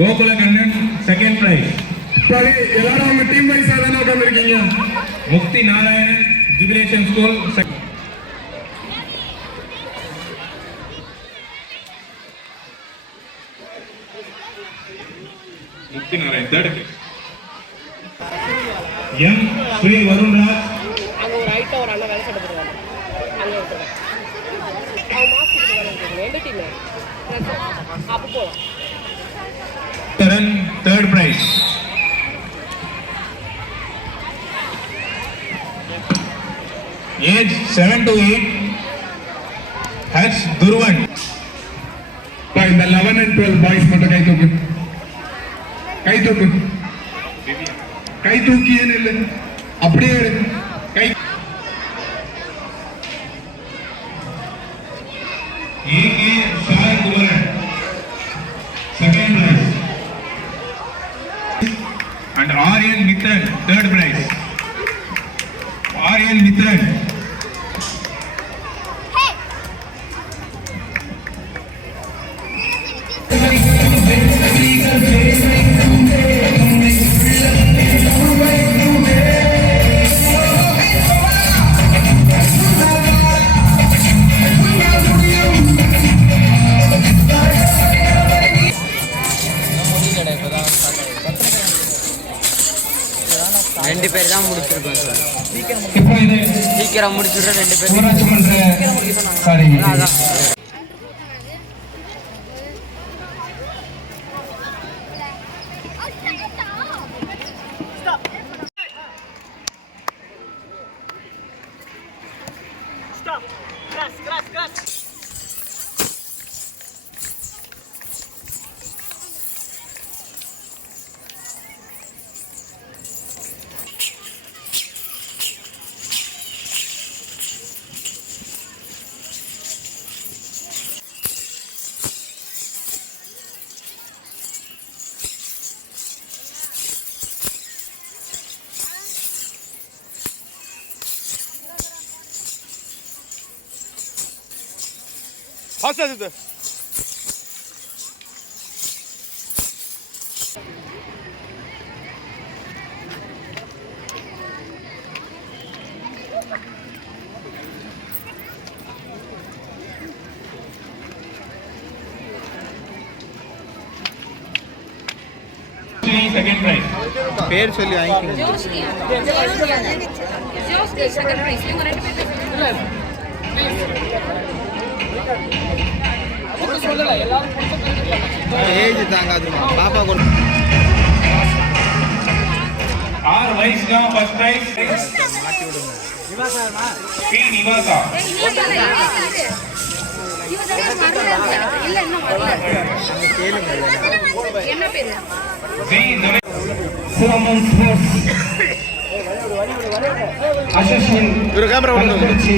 Gokula Kannan second prize சரி எல்லாரும் அவங்க டீம் வைஸா தானே உட்காந்துருக்கீங்க முக்தி Narayanan jubilation school Mukti Narayan third M Shri Varunraj. அங்கே ஒரு அவங்க மாஸ்க் வேலை எந்த டீமு அப்போ போகலாம் தரன் third prize age seven to eight H Dhruvan பா, இந்த லெவன் அண்ட் டுவெல் பாய்ஸ் மட்டும் கை தூக்கு கை தூக்கு கை தூக்கி ஏன் இல்லை அப்படியே தேர்ட் பிரைஸ் ஆரியன் மித்ரன் ரெண்டு பேர் தான் முடிச்சிருக்கோம் சார் சீக்கிரம் முடிச்சுடுறோம் ரெண்டு பேர் அதான் Stop! Grass, grass, grass! ஊராட்சி மன்ற சாரி அதான் செகண்ட் பிரைஸ் பேர் சொல்லி வாங்கிக்கோங்க ஜோஷ்னி ஜோஷ்னி செகண்ட் பிரைஸ் இவங்க ரெண்டு பேரும் ஏஜ் தாங்காதுமா பாப்பா கொண்டு ஆர் ஃபர்ஸ்ட் பிரைஸ் நிவாசா சிரமம் ஸ்போர்ட்ஸ். அசோசியேஷன் ஒரு கேமரா கள்ளக்குறிச்சி.